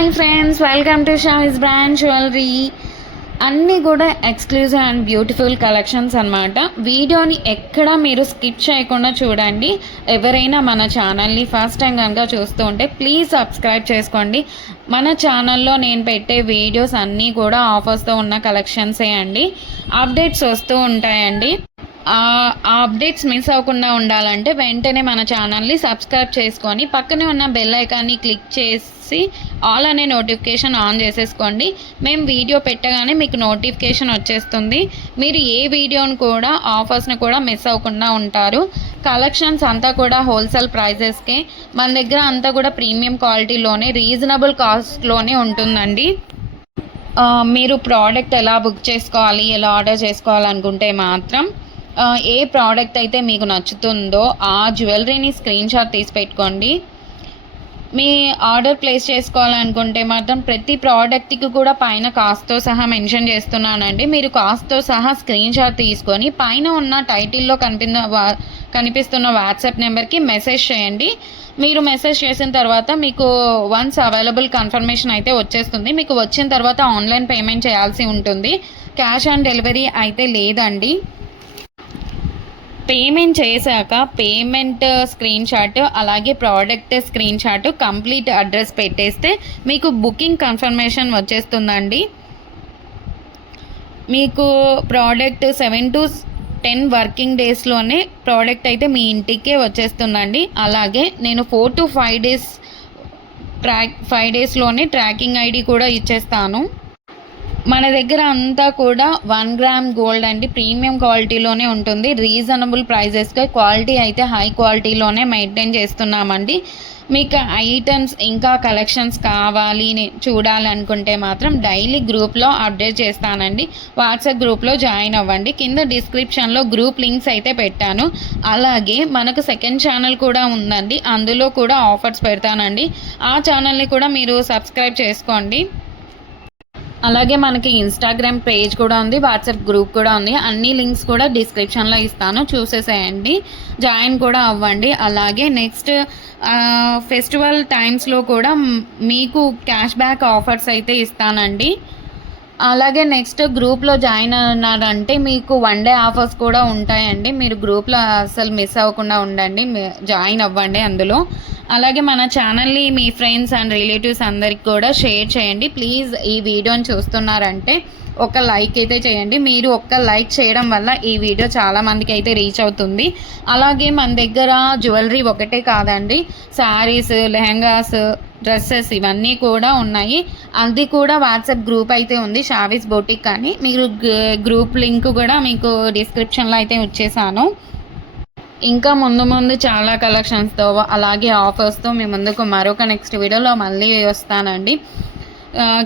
Hi friends, welcome to Shavis brand jewellery. అన్నీ కూడా exclusive and beautiful collections అనమాట. వీడియోని ఎక్కడ మీరు స్కిప్ చేయకుండా చూడండి. ఎవరైనా మన ఛానల్ని ఫస్ట్ టైం కనుక చూస్తూ ఉంటే ప్లీజ్ సబ్స్క్రైబ్ చేసుకోండి. మన ఛానల్లో నేను పెట్టే వీడియోస్ అన్నీ కూడా ఆఫర్స్తో ఉన్న కలెక్షన్సే అండి. అప్డేట్స్ వస్తూ ఉంటాయండి. ఆ అప్డేట్స్ మిస్ అవ్వకుండా ఉండాలంటే వెంటనే మన ఛానల్ని సబ్స్క్రైబ్ చేసుకొని పక్కనే ఉన్న బెల్ ఐకాన్ని క్లిక్ చేసి ఆల్ అనే నోటిఫికేషన్ ఆన్ చేసేసుకోండి. మేము వీడియో పెట్టగానే మీకు నోటిఫికేషన్ వచ్చేస్తుంది. మీరు ఏ వీడియోని కూడా ఆఫర్స్ని కూడా మిస్ అవ్వకుండా ఉంటారు. కలెక్షన్స్ అంతా కూడా హోల్సేల్ ప్రైజెస్కే, మన దగ్గర అంతా కూడా ప్రీమియం క్వాలిటీలోనే రీజనబుల్ కాస్ట్లోనే ఉంటుందండి. మీరు ప్రోడక్ట్ ఎలా బుక్ చేసుకోవాలి, ఎలా ఆర్డర్ చేసుకోవాలనుకుంటే మాత్రం ఏ ప్రోడక్ట్ అయితే మీకు నచ్చుతుందో ఆ జ్యువెలరీని స్క్రీన్ షాట్ తీసి పెట్టుకోండి. మీ ఆర్డర్ ప్లేస్ చేసుకోవాలనుకుంటే మాత్రం ప్రతి ప్రోడక్ట్కి కూడా పైన కాస్ట్తో సహా మెన్షన్ చేస్తున్నానండి. మీరు కాస్ట్తో సహా స్క్రీన్ షాట్ తీసుకొని పైన ఉన్న టైటిల్లో కనిపిస్తున్న వాట్సాప్ నెంబర్కి మెసేజ్ చేయండి. మీరు మెసేజ్ చేసిన తర్వాత మీకు వన్స్ అవైలబుల్ కన్ఫర్మేషన్ అయితే వచ్చేస్తుంది. మీకు వచ్చిన తర్వాత ఆన్లైన్ పేమెంట్ చేయాల్సి ఉంటుంది. క్యాష్ ఆన్ డెలివరీ అయితే లేదండి. పేమెంట్ చేశాక పేమెంట్ స్క్రీన్ షాట్ అలాగే product screen shot complete address పెట్టేస్తే మీకు బుకింగ్ కన్ఫర్మేషన్ వచ్చేస్తుందండి. మీకు ప్రోడక్ట్ 7 to 10 వర్కింగ్ డేస్లోనే ప్రోడక్ట్ అయితే మీ ఇంటికే వచ్చేస్తుందండి. అలాగే నేను 4 to 5 డేస్లోనే ట్రాకింగ్ ఐడి కూడా ఇచ్చేస్తాను. మన దగ్గర అంతా కూడా 1 గ్రామ్ గోల్డ్ అండి, ప్రీమియం క్వాలిటీలోనే ఉంటుంది. రీజనబుల్ ప్రైజెస్గా క్వాలిటీ అయితే హై క్వాలిటీలోనే మెయింటైన్ చేస్తున్నామండి. మీకు ఐటమ్స్ ఇంకా కలెక్షన్స్ కావాలి చూడాలనుకుంటే మాత్రం డైలీ గ్రూప్లో అప్డేట్ చేస్తానండి. వాట్సాప్ గ్రూప్లో జాయిన్ అవ్వండి. కింద డిస్క్రిప్షన్లో గ్రూప్ లింక్స్ అయితే పెట్టాను. అలాగే మనకు సెకండ్ ఛానల్ కూడా ఉందండి, అందులో కూడా ఆఫర్స్ పెడతానండి. ఆ ఛానల్ని కూడా మీరు సబ్స్క్రైబ్ చేసుకోండి. అలాగే మనకి ఇన్స్టాగ్రామ్ పేజ్ కూడా ఉంది, వాట్సాప్ గ్రూప్ కూడా ఉంది. అన్ని లింక్స్ కూడా డిస్క్రిప్షన్లో ఇస్తాను, చూసేసేయండి, జాయిన్ కూడా అవ్వండి. అలాగే నెక్స్ట్ ఫెస్టివల్ టైమ్స్లో కూడా మీకు క్యాష్ బ్యాక్ ఆఫర్స్ అయితే ఇస్తానండి. అలాగే నెక్స్ట్ గ్రూప్లో జాయిన్ అన్నారంటే మీకు 1 day ఆఫర్స్ కూడా ఉంటాయండి. మీరు గ్రూప్లో అసలు మిస్ అవ్వకుండా ఉండండి, జాయిన్ అవ్వండి అందులో. అలాగే మన ఛానల్ని మీ ఫ్రెండ్స్ అండ్ రిలేటివ్స్ అందరికి కూడా షేర్ చేయండి. ప్లీజ్ ఈ వీడియోని చూస్తున్నారంటే ఒక లైక్ అయితే చేయండి. మీరు ఒక్క లైక్ చేయడం వల్ల ఈ వీడియో చాలామందికి అయితే రీచ్ అవుతుంది. అలాగే మన దగ్గర జ్యువెలరీ ఒకటే కాదండి, శారీస్, లెహంగాస్, డ్రెస్సెస్ ఇవన్నీ కూడా ఉన్నాయి. అది కూడా వాట్సాప్ గ్రూప్ అయితే ఉంది, షావిస్ బొటిక్ అని. మీరు గ్రూప్ లింక్ కూడా మీకు డిస్క్రిప్షన్లో అయితే ఇచ్చేసాను. ఇంకా ముందు చాలా కలెక్షన్స్తో అలాగే ఆఫర్స్తో మీ ముందుకు మరొక నెక్స్ట్ వీడియోలో మళ్ళీ వస్తానండి.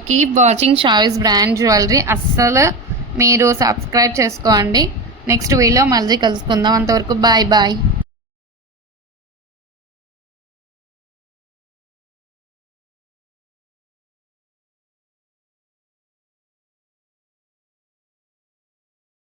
Keep watching Shavis brand jewellery. అస్సలు మీరు సబ్స్క్రైబ్ చేసుకోండి. నెక్స్ట్ వీడియో మళ్ళీ కలుసుకుందాం. అంతవరకు బాయ్ బాయ్.